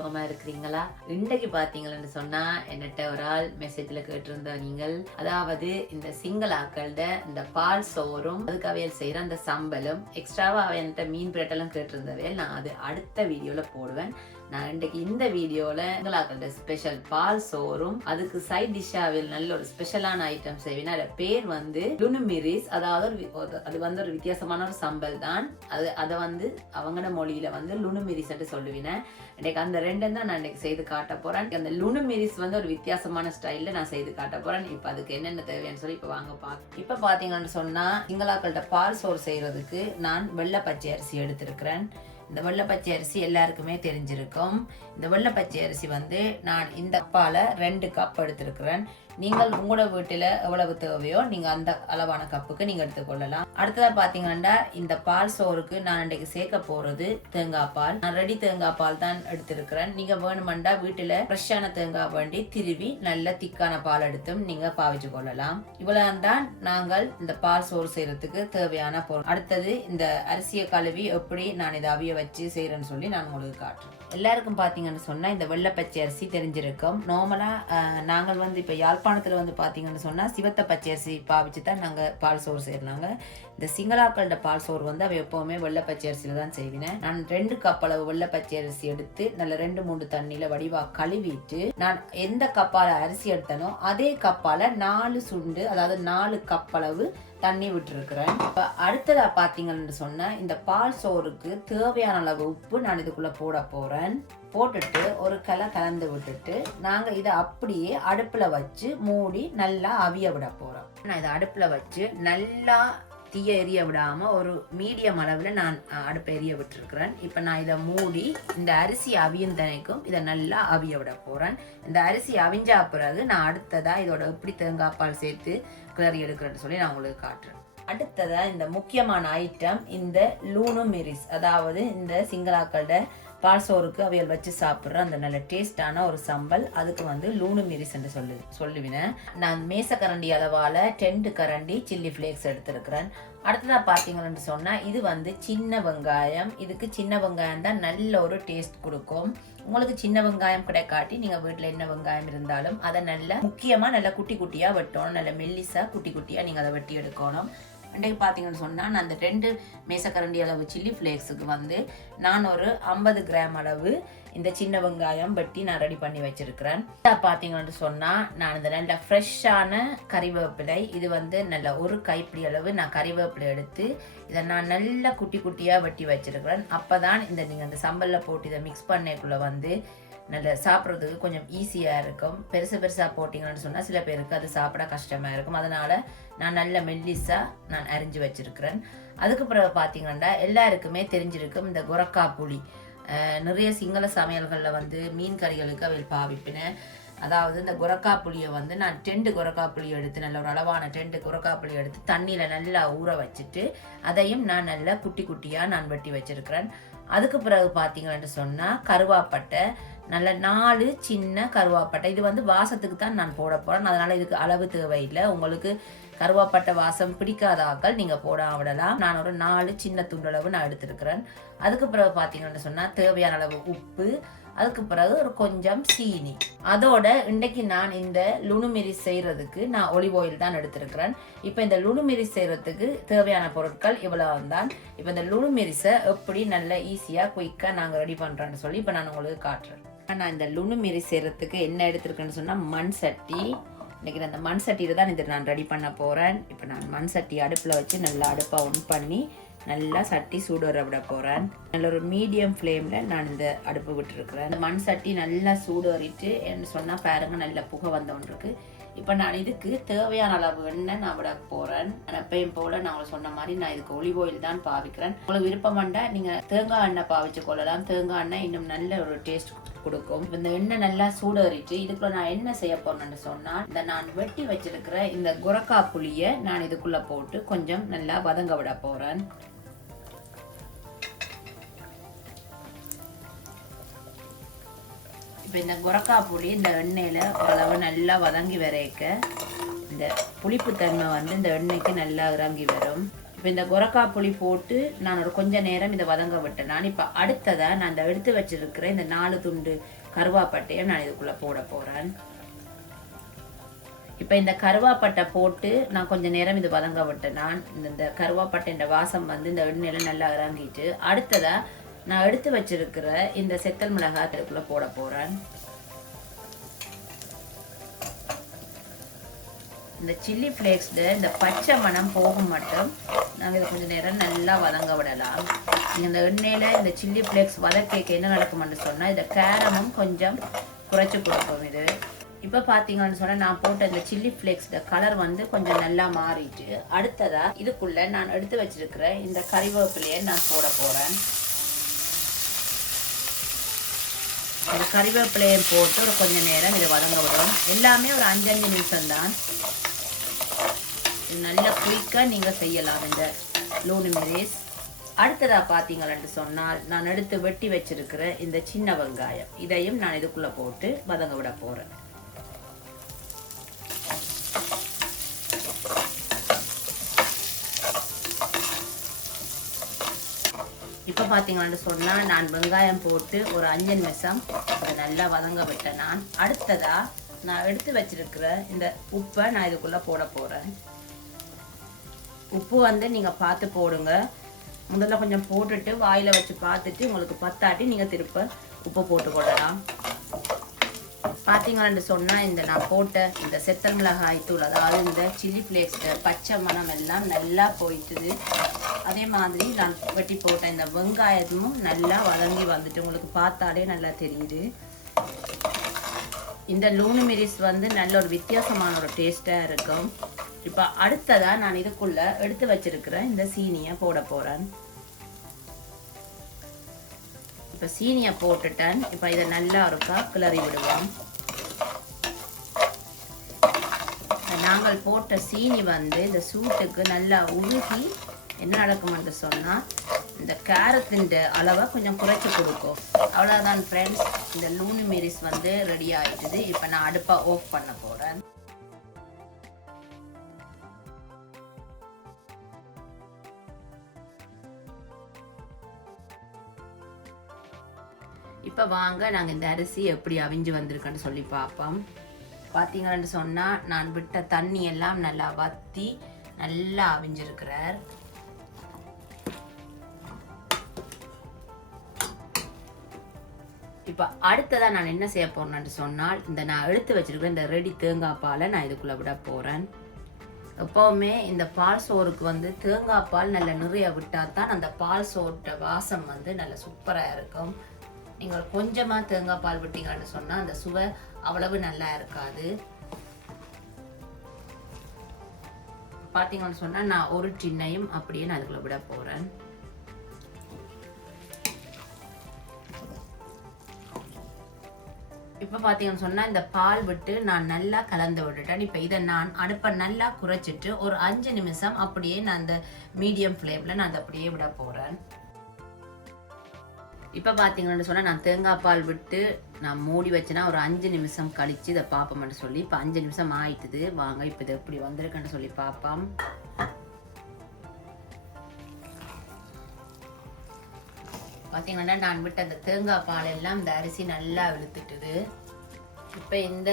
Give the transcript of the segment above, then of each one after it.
சுகமா இருக்கிறீங்களா? இன்றைக்கு பாத்தீங்கன்னு சொன்னா என்னட்ட ஒரு ஆள் மெசேஜ்ல கேட்டிருந்த நீங்கள், அதாவது இந்த சிங்கள ஆக்கள்ட இந்த பால் சோறும் அதுக்கு அவையல் செய்யற அந்த சம்பலும் எக்ஸ்ட்ராவா என்கிட்ட மீன் பிரெட்டெல்லாம் கேட்டிருந்தவே நான் அது அடுத்த வீடியோல போடுவேன். நான் இன்றைக்கு இந்த வீடியோல சிங்களாக்களோட ஸ்பெஷல் பால் சோறும் அதுக்கு சைட் டிஷ்ஷாவில் நல்ல ஒரு ஸ்பெஷலான ஐட்டம் செய்வேன். அதோட பேர் வந்து லுனுமிரிஸ். அதாவது அது வந்து ஒரு வித்தியாசமான ஒரு சம்பல் தான். அதை வந்து அவங்களோட மொழியில வந்து லுனுமிரிஸ் என்று சொல்லுவேன். இன்னைக்கு அந்த ரெண்டும் தான் நான் இன்னைக்கு செய்து காட்ட போறேன். அந்த லுனுமிரிஸ் வந்து ஒரு வித்தியாசமான ஸ்டைல்ல நான் செய்து காட்ட போறேன். இப்ப அதுக்கு என்னென்ன தேவைன்னு சொல்லி இப்ப வாங்க பார்க்க. இப்ப பாத்தீங்கன்னு சொன்னா சிங்களாக்கள்கிட்ட பால் சோறு செய்யறதுக்கு நான் வெள்ளை பச்சை அரிசி எடுத்திருக்கிறேன். இந்த வெள்ளை பச்சை அரிசி எல்லாருக்குமே தெரிஞ்சிருக்கும். இந்த வெள்ளை பச்சை அரிசி வந்து நான் இந்த கப்பால 2 கப் எடுத்திருக்கிறேன். நீங்கள் உங்களோட வீட்டுல எவ்வளவு தேவையோ நீங்க அந்த அளவான கப்புக்கு நீங்க எடுத்துக்கொள்ளலாம். அடுத்ததா பாத்தீங்கன்னா இந்த பால் சோறுக்கு நான் இன்றைக்கு சேர்க்க போறது தேங்காய் பால். நான் ரெடி தேங்காய் பால் தான் எடுத்திருக்கிறேன். நீங்க வேணுமெண்டா வீட்டுல ஃப்ரெஷ்ஷான தேங்காய் வேண்டி திருவி நல்ல திக்கான பால் எடுத்தும் நீங்க பாவிச்சு கொள்ளலாம். இவ்வளவு தான் நாங்கள் இந்த பால் சோறு செய்யறதுக்கு தேவையான பொருள். அடுத்தது இந்த அரிசியை கழுவி எப்படி நான் இதை அவிய வச்சு செய்யறேன்னு சொல்லி நான் உங்களுக்கு காட்டுறேன். எல்லாருக்கும் பாத்தீங்கன்னு சொன்னா இந்த வெள்ளை பச்சை அரிசி தெரிஞ்சிருக்கும். நார்மலா நாங்கள் வந்து இப்ப யாழ்ப்பாணத்துல வந்து பாத்தீங்கன்னு சொன்னா சிவத்த பச்சை அரிசி பாவிச்சு தான் நாங்க பால் சோறு செய்யறாங்க. இந்த சிங்களாக்களோட பால் சோறு வந்து அவ எப்பவுமே வெள்ளை பச்சை அரிசியில தான் செய்வேன். நான் 2 கப் அளவு வெள்ளை பச்சை அரிசி எடுத்து நல்ல 2-3 தண்ணியில வடிவா கழுவிட்டு நான் எந்த கப்பால அரிசி எடுத்தனோ அதே கப்பால 4 சுண்டு, அதாவது 4 கப் அளவு தண்ணி விட்டுருக்கிறேன். இப்ப அடுத்ததா பாத்தீங்கன்னு சொன்னா இந்த பால் சோறுக்கு தேவையான அளவு உப்பு நான் இதுக்குள்ள போட போறேன். போட்டுட்டு ஒரு கலந்து விட்டுட்டு நாங்க இதை அப்படியே அடுப்புல வச்சு மூடி நல்லா அவிய விட போறோம். நான் இதை அடுப்புல வச்சு நல்லா தீய எரிய விடாம ஒரு மீடியம் அளவுல நான் அடுப்பை எரிய விட்டுருக்கிறேன். இப்ப நான் இதை மூடி இந்த அரிசி அவியும் தனைக்கும் இதை நல்லா அவிய விட போறேன். இந்த அரிசி அவிஞ்சா பிறகு நான் அடுத்ததா இதோட எப்படி தேங்காய் பால் சேர்த்து கிளறி எடுக்கிறேன்னு சொல்லி நான் உங்களுக்கு காட்டுறேன். அடுத்ததா இந்த முக்கியமான ஐட்டம் இந்த லுனுமிரிஸ், அதாவது இந்த சிங்களாக்களோட பால் சோறுக்கு அவையல் வச்சு சாப்பிட்ற அந்த நல்ல டேஸ்டான ஒரு சம்பல். அதுக்கு வந்து லுனுமிரிஸ் என்று சொல்லுவேன். நான் மேசக்கரண்டி அளவால 2 கரண்டி சில்லி ஃபிளேக்ஸ் எடுத்திருக்கிறேன். அடுத்ததா பாத்தீங்கன்னு சொன்னா இது வந்து சின்ன வெங்காயம். இதுக்கு சின்ன வெங்காயம் தான் நல்ல ஒரு டேஸ்ட் கொடுக்கும். உங்களுக்கு சின்ன வெங்காயம் கிடைக்காட்டி நீங்க வீட்டுல என்ன வெங்காயம் இருந்தாலும் அதை நல்ல முக்கியமா நல்ல குட்டி குட்டியா வெட்டணும். நல்ல மெல்லிசா குட்டி குட்டியா நீங்க அதை வெட்டி எடுக்கணும். அன்றைக்கு பார்த்தீங்கன்னு சொன்னால் நான் அந்த 2 மேசக்கரண்டி அளவு சில்லி ஃப்ளேக்ஸுக்கு வந்து நான் ஒரு 50 கிராம் அளவு இந்த சின்ன வெங்காயம் வெட்டி நான் ரெடி பண்ணி வச்சிருக்கிறேன். பார்த்தீங்கன்னு சொன்னால் நான் இந்த நல்ல ஃப்ரெஷ்ஷான கறிவேப்பிலை, இது வந்து நல்ல ஒரு கைப்பிடி அளவு நான் கறிவேப்பிலை எடுத்து இதை நான் நல்லா குட்டி குட்டியாக வெட்டி வச்சிருக்கிறேன். அப்போ தான் இந்த நீங்கள் அந்த சம்பலில் போட்டு இதை மிக்ஸ் பண்ணக்குள்ளே வந்து நல்ல சாப்பிட்றதுக்கு கொஞ்சம் ஈஸியாக இருக்கும். பெருசாக போட்டிங்கன்னு சொன்னால் சில பேருக்கு அது சாப்பிட கஷ்டமாக இருக்கும். அதனால் நான் நல்ல மெல்லிஸாக நான் அரிஞ்சு வச்சிருக்கிறேன். அதுக்கு பிறகு பார்த்தீங்கன்னா எல்லாருக்குமே தெரிஞ்சிருக்கும் இந்த கொரக்கா புளி. நிறைய சிங்கள சமையல்களில் வந்து மீன் கறிகளுக்கு அவை பாவிப்பினேன். அதாவது இந்த கொரக்கா புளியை வந்து நான் 2 கொரக்கா புளி எடுத்து நல்ல ஒரு அளவான 2 கொரக்கா புளி எடுத்து தண்ணியில் நல்லா ஊற வச்சுட்டு அதையும் நான் நல்லா குட்டி குட்டியாக நான் வெட்டி வச்சிருக்கிறேன். அதுக்கு பிறகு பார்த்தீங்கன்னு சொன்னால் கருவாப்பட்டை, நல்ல 4 சின்ன கருவாப்பட்டை. இது வந்து வாசத்துக்கு தான் நான் போட போகிறேன். அதனால் இதுக்கு அளவு தேவையில்லை. உங்களுக்கு கருவாப்பட்டை வாசம் பிடிக்காத ஆக்கள் நீங்கள் போட விடலாம். நான் ஒரு 4 சின்ன துண்டளவு நான் எடுத்திருக்கிறேன். அதுக்கு பிறகு பார்த்தீங்கன்னு சொன்னால் தேவையான அளவு உப்பு, அதுக்கு பிறகு ஒரு கொஞ்சம் சீனி. அதோட இன்றைக்கு நான் இந்த லுனுமிரிஸ் செய்யறதுக்கு நான் ஒலிவ் ஆயில் தான் எடுத்திருக்கிறேன். இப்போ இந்த லுனுமிரிஸ் செய்யறதுக்கு தேவையான பொருட்கள் இவ்வளவு தான். இப்போ இந்த லுனுமிரிஸை எப்படி நல்ல ஈஸியாக குயிக்காக நாங்கள் ரெடி பண்ணுறோன்னு சொல்லி இப்போ நான் உங்களுக்கு காட்டுறேன். நான் இந்த லுனுமிரிஸ் செய்யறதுக்கு என்ன எடுத்திருக்கேன்னு சொன்னால் மண் சட்டி. இன்னைக்கு அந்த மண் சட்டியில் தான் இதை நான் ரெடி பண்ண போகிறேன். இப்போ நான் மண் சட்டி அடுப்பில் வச்சு நல்லா அடுப்பை ஆன் பண்ணி நல்லா சட்டி சூடுற விட போகிறேன். நல்ல ஒரு மீடியம் ஃப்ளேமில் நான் இந்த அடுப்பு விட்டுருக்குறேன். இந்த மண் சட்டி நல்லா சூடுறிட்டு என்ன சொன்னால் பாருங்க நல்ல புகை வந்தோன்றிருக்கு. இப்போ நான் இதுக்கு தேவையான அளவு எண்ணெய் நான் விட போகிறேன். எப்பயும் போல் நான் உங்களுக்கு சொன்ன மாதிரி நான் இதுக்கு ஒலிவ் ஆயில் தான் பாவிக்கிறேன். உங்களுக்கு விருப்பமாண்டா நீங்கள் தேங்காய் எண்ணெய் பாவிச்சு கொள்ளலாம். தேங்காய் எண்ணெய் இன்னும் நல்ல ஒரு டேஸ்ட் கொடுக்கும். இந்த எண்ணெய் நல்லா சூடறிட்டு இதுக்குள்ள நான் என்ன செய்ய போறேன்னு சொன்னா இந்த நான் வெட்டி வச்சிருக்கிற இந்த கொரக்கா புளியை நான் இதுக்குள்ள போட்டு கொஞ்சம் நல்லா வதங்க விட போறேன். இப்போ இந்த கொரக்கா புளி இந்த எண்ணெயில ஓரளவு நல்லா வதங்கி வரைக்க இந்த புளிப்பு தன்மை வந்து இந்த எண்ணெய்க்கு நல்லா இறங்கி வரும். இப்போ இந்த கொரக்கா புளி போட்டு நான் ஒரு கொஞ்ச நேரம் இதை வதங்க விட்டேன். நான் இப்போ அடுத்ததாக நான் இந்த எடுத்து வச்சிருக்கிற இந்த 4 துண்டு கருவாப்பட்டையை நான் இதுக்குள்ளே போட போகிறேன். இப்போ இந்த கருவாப்பட்டை போட்டு நான் கொஞ்சம் நேரம் இது வதங்க விட்டேன். நான் இந்த கருவாப்பட்டை வாசம் வந்து இந்த எண்ணெயில நல்லா இறங்கிட்டு அடுத்ததாக நான் எடுத்து வச்சிருக்கிற இந்த செத்தல் மிளகாய் இதுக்குள்ளே போட போகிறேன். இந்த சில்லி ஃப்ளேக்ஸில் இந்த பச்சை மணம் போகும் மட்டும் நாங்கள் இதை கொஞ்சம் நேரம் நல்லா வதங்க விடலாம். இந்த எண்ணெயில் இந்த சில்லி ஃப்ளேக்ஸ் வதக்கேக்க என்ன நடக்கும்னு சொன்னால் இந்த காரமும் கொஞ்சம் குறைச்சி கொடுக்கும். இது இப்போ பார்த்தீங்கன்னு சொன்னால் நான் போட்ட இந்த சில்லி ஃப்ளேக்ஸோட கலர் வந்து கொஞ்சம் நல்லா மாறிட்டு அடுத்ததாக இதுக்குள்ளே நான் எடுத்து வச்சிருக்கிற இந்த கறிவேப்பிலையை நான் போட போகிறேன். இந்த கறிவேப்பிலையை போட்டு ஒரு கொஞ்சம் நேரம் இதை வதங்க விடும். எல்லாமே ஒரு 5 நிமிஷம் தான். நல்லா குயிக்காக நீங்கள் செய்யலாம் இந்த லூனிமிரேஸ். அடுத்ததாக பார்த்தீங்கன்னு சொன்னால் நான் எடுத்து வெட்டி வச்சிருக்கிற இந்த சின்ன வெங்காயம் இதையும் நான் இதுக்குள்ளே போட்டு வதங்க விட போகிறேன். இப்போ பார்த்தீங்கன்னு சொன்னால் நான் வெங்காயம் போட்டு ஒரு 5 நிமிஷம் அதை நல்லா வதங்க விட்டேன். நான் அடுத்ததாக நான் எடுத்து வச்சிருக்கிற இந்த உப்பை நான் இதுக்குள்ளே போட போகிறேன். உப்பு வந்து நீங்கள் பார்த்து போடுங்க. முதல்ல கொஞ்சம் போட்டுட்டு வாயில் வச்சு பார்த்துட்டு உங்களுக்கு பத்தாட்டி நீங்கள் திருப்ப உப்பு போட்டு போடலாம். பார்த்தீங்கன்னு சொன்னால் இந்த நான் போட்ட இந்த செத்தல் மிளகாய் தூள் அதாவது இந்த சில்லி ஃப்ளேக்ஸ் பச்சை மணம் எல்லாம் நல்லா போயிட்டுது. அதே மாதிரி நான் வெட்டி போட்ட இந்த வெங்காயமும் நல்லா வதங்கி வந்துட்டு உங்களுக்கு பார்த்தாலே நல்லா தெரியுது. இந்த லூனிமிரிஸ் வந்து நல்ல ஒரு வித்தியாசமான ஒரு டேஸ்ட்டாக இருக்கும். இப்போ அடுத்ததாக நான் இதுக்குள்ளே எடுத்து வச்சிருக்கிற இந்த சீனியை போட போகிறேன். இப்போ சீனியை போட்டுட்டேன். இப்போ இதை நல்லா இருக்கா கிளறி விடுவோம். நாங்கள் போட்ட சீனி வந்து இந்த சூட்டுக்கு நல்லா உருகி என்ன நடக்கும்னு சொன்னால் இந்த கேரத்தின் அளவை கொஞ்சம் குறைச்சி கொடுக்கும். அவ்வளோதான் ஃப்ரெண்ட்ஸ், இந்த லூனிமிரிஸ் வந்து ரெடி ஆகிடுது. இப்போ நான் அடுப்பை ஆஃப் பண்ண போகிறேன். இப்போ வாங்க நாங்கள் இந்த அரிசி எப்படி அவிஞ்சு வந்திருக்கேன்னு சொல்லி பார்ப்போம். பார்த்தீங்கன்னு சொன்னால் நான் விட்ட தண்ணி எல்லாம் நல்லா வற்றி நல்லா அவிஞ்சிருக்கிறார். இப்போ அடுத்ததாக நான் என்ன செய்ய போறேன்னு சொன்னால் இந்த நான் எடுத்து வச்சிருக்கிறேன் இந்த ரெடி தேங்காய் பாலை நான் இதுக்குள்ளே விட போகிறேன். எப்போவுமே இந்த பால் சோறுக்கு வந்து தேங்காய் பால் நல்லா நிறைய விட்டால் தான் அந்த பால் சோறுட வாசம் வந்து நல்ல சூப்பராக இருக்கும். நீங்கள் கொஞ்சமாக தேங்காய் பால் விட்டீங்கன்னு சொன்னால் அந்த சுவை அவ்வளவு நல்லா இருக்காது. பார்த்தீங்கன்னு சொன்னால் நான் ஒரு டின்னையும் அப்படியே நான் அதுக்குள்ளே விட போகிறேன். இப்போ பார்த்தீங்கன்னு சொன்னால் இந்த பால் விட்டு நான் நல்லா கலந்து விட்டுட்டேன். இப்போ இதை நான் அடுப்பை நல்லா குறைச்சிட்டு ஒரு 5 நிமிஷம் அப்படியே நான் அந்த மீடியம் ஃப்ளேமில் நான் அதை அப்படியே விட போகிறேன். இப்போ பார்த்தீங்கன்னு சொன்னால் நான் தேங்காய் பால் விட்டு நான் மூடி வச்சேன்னா ஒரு 5 நிமிஷம் கழித்து இதை பார்ப்போம்னு சொல்லி இப்போ 5 நிமிஷம் ஆயிட்டுது. வாங்க இப்போ இதை எப்படி வந்திருக்குன்னு சொல்லி பார்ப்போம். பார்த்தீங்கன்னா நான் விட்ட அந்த தேங்காய் பால் எல்லாம் இந்த அரிசி நல்லா வெளுத்துட்டுது. இப்போ இந்த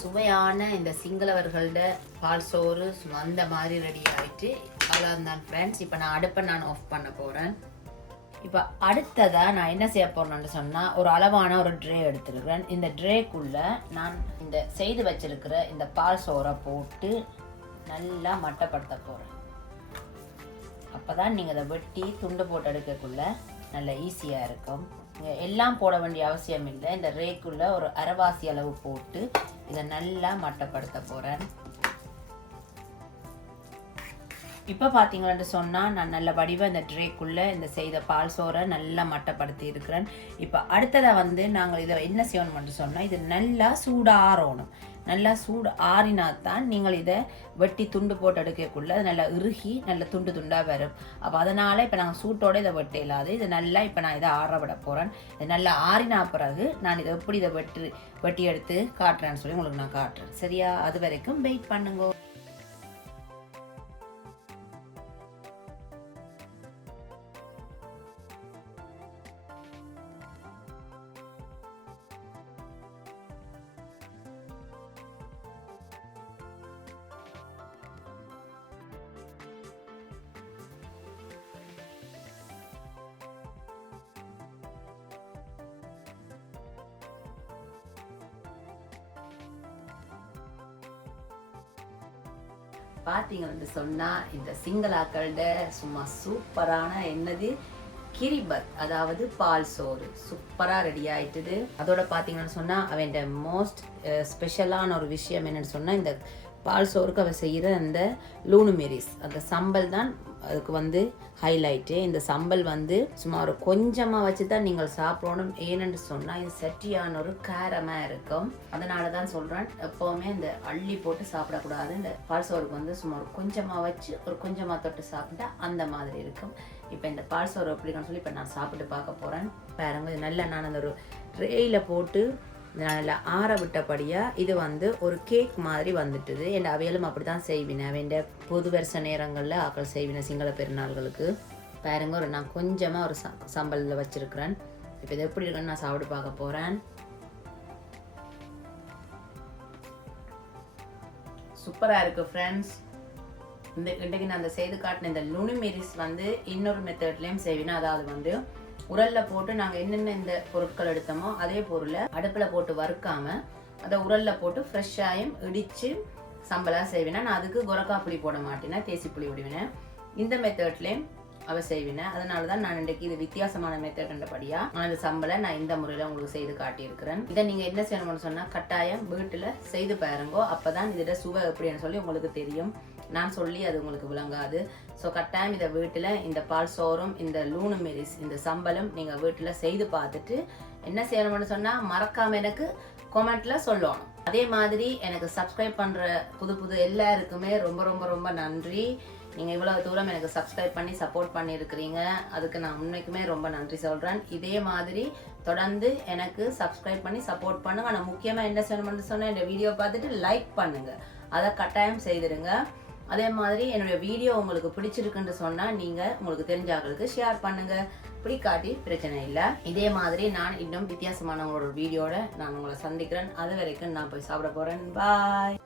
சுவையான இந்த சிங்களவர்களோட பால் சோறு அந்த மாதிரி ரெடி ஆகிட்டு அவ்வளோதான் ஃப்ரெண்ட்ஸ். இப்போ நான் அடுப்பை நான் ஆஃப் பண்ண போகிறேன். இப்போ அடுத்ததாக நான் என்ன செய்ய போகிறேன்னு சொன்னால் ஒரு அளவான ஒரு ட்ரே எடுத்துருக்கிறேன். இந்த ட்ரேக்குள்ளே நான் இந்த செய்து வச்சிருக்கிற இந்த பால் சோறை போட்டு நல்லா மட்டப்படுத்த போகிறேன். அப்போ தான் நீங்கள் அதை வெட்டி துண்டு போட்டு எடுக்கக்குள்ள நல்ல ஈஸியாக இருக்கும். எல்லாம் போட வேண்டிய அவசியம் இல்லை. இந்த ரேக்குள்ளே ஒரு அரைவாசி அளவு போட்டு இதை நல்லா மட்டப்படுத்த போகிறேன். இப்போ பார்த்தீங்கன்னு சொன்னால் நான் நல்ல வடிவாக இந்த ட்ரேக்குள்ளே இந்த செய்த பால் சோறை நல்லா மட்டப்படுத்தி இருக்கிறேன். இப்போ அடுத்ததாக வந்து நாங்கள் இதை என்ன செய்யணும்னு சொன்னால் இது நல்லா சூடாறணும். நல்லா சூடு ஆறினாத்தான் நீங்கள் இதை வெட்டி துண்டு போட்டு எடுக்கக்குள்ள அது நல்லா இறுகி நல்ல துண்டு துண்டாக வரும். அப்போ அதனால் இப்போ நாங்கள் சூட்டோடு இதை வெட்ட இல்லாது இது நல்லா இப்போ நான் இதை ஆற விட போகிறேன். இது நல்லா ஆறினா பிறகு நான் இதை எப்படி இதை வெட்டி எடுத்து காட்டுறேன்னு சொல்லி உங்களுக்கு நான் காட்டுறேன். சரியா? அது வரைக்கும் வெயிட் பண்ணுங்க. பார்த்தீங்கன்னு சொன்னால் இந்த சிங்களாக்களோட சும்மா சூப்பரான என்னது கிரி பத், அதாவது பால் சோறு சூப்பராக ரெடி ஆயிட்டுது. அதோட பார்த்தீங்கன்னு சொன்னால் அவன் மோஸ்ட் ஸ்பெஷலான ஒரு விஷயம் என்னென்னு சொன்னால் இந்த பால் சோறுக்கு அவள் செய்கிற அந்த லூனு மெரிஸ் அந்த சம்பல் தான் அதுக்கு வந்து ஹைலைட்டு. இந்த சம்பல் வந்து சும்மா ஒரு கொஞ்சமாக வச்சு தான் நீங்கள் சாப்பிடணும். ஏன்னு சொன்னால் இது சட்டியான ஒரு காரமாக இருக்கும். அதனால தான் சொல்கிறேன் எப்போவுமே இந்த அள்ளி போட்டு சாப்பிடக்கூடாது. இந்த பால் சோறுக்கு வந்து சும்மா ஒரு கொஞ்சமாக வச்சு ஒரு கொஞ்சமாக தொட்டு சாப்பிட்டா அந்த மாதிரி இருக்கும். இப்போ இந்த பால் சோறு எப்படின்னு சொல்லி இப்போ நான் சாப்பிட்டு பார்க்க போகிறேன். பாருங்க, இது நல்லா நான் அந்த ஒரு ட்ரேயில் போட்டு நல்லா ஆற விட்டபடியாக இது வந்து ஒரு கேக் மாதிரி வந்துட்டுது. என் அவையலும் அப்படி தான் செய்வினேன். அவன் பொது வருஷ நேரங்களில் ஆக்கள் செய்வினேன் சிங்கள பெருநாள்களுக்கு. பாருங்க, ஒரு நான் கொஞ்சமாக ஒரு சம்பலில் வச்சுருக்கிறேன். இப்போ இது எப்படி இருக்குன்னு நான் சாப்பிட்டு பார்க்க போகிறேன். சூப்பராக இருக்குது ஃப்ரெண்ட்ஸ். இன்றைக்கு நான் அந்த செய்து காட்டின இந்த லுனு மெரிஸ் வந்து இன்னொரு மெத்தட்லேயும் செய்வினேன். அதாவது வந்து உரல்ல போட்டு நாங்கள் என்னென்ன இந்த பொருட்கள் எடுத்தோமோ அதே பொருளை அடுப்பில் போட்டு வறுக்காமல் அதை உரல்ல போட்டு ஃப்ரெஷ்ஷாயும் இடித்து சம்பலாக செய்வேன். நான் அதுக்கு கொரக்கா புளி போட மாட்டேன்னா தேசி புளி விடுவேன். இந்த மெத்தட்லேயும் அவள் செய்வேன். அதனால தான் நான் இன்றைக்கு இது வித்தியாசமான மெத்தட்ன்றபடியாக நான் இந்த சம்பளை நான் இந்த முறையில் உங்களுக்கு செய்து காட்டியிருக்கிறேன். இதை நீங்கள் என்ன செய்யணும்னு சொன்னால் கட்டாயம் வீட்டில் செய்து பாருங்கோ. அப்போ தான் இதோட சுவை எப்படின்னு சொல்லி உங்களுக்கு தெரியும். நான் சொல்லி அது உங்களுக்கு விளங்காது. ஸோ கட்டாயம் இதை வீட்டில் இந்த பால் சோறும் இந்த லூனு மெரிஸ் இந்த சம்பலும் நீங்கள் வீட்டில் செய்து பார்த்துட்டு என்ன செய்யணும்னு சொன்னால் மறக்காமல் எனக்கு கமெண்ட்டில் சொல்லணும். அதே மாதிரி எனக்கு சப்ஸ்கிரைப் பண்ணுற புது எல்லாருக்குமே ரொம்ப ரொம்ப ரொம்ப நன்றி. நீங்கள் இவ்வளோ தூரம் எனக்கு சப்ஸ்கிரைப் பண்ணி சப்போர்ட் பண்ணியிருக்கிறீங்க. அதுக்கு நான் உண்மைக்குமே ரொம்ப நன்றி சொல்கிறேன். இதே மாதிரி தொடர்ந்து எனக்கு சப்ஸ்கிரைப் பண்ணி சப்போர்ட் பண்ணுங்க. ஆனால் முக்கியமாக என்ன செய்யணும்னு சொன்னால் இந்த வீடியோ பார்த்துட்டு லைக் பண்ணுங்கள். அதை கட்டாயம் செய்திடுங்க. அதே மாதிரி என்னுடைய வீடியோ உங்களுக்கு பிடிச்சிருக்குன்னு சொன்னால் நீங்கள் உங்களுக்கு தெரிஞ்சவங்களுக்கு ஷேர் பண்ணுங்கள். பிடிக்காட்டி பிரச்சனை இல்லை. இதே மாதிரி நான் இன்னும் வித்தியாசமான ஒரு வீடியோட நான் உங்களை சந்திக்கிறேன். அது வரைக்கும் நான் போய் சாப்பிட போகிறேன். பாய்.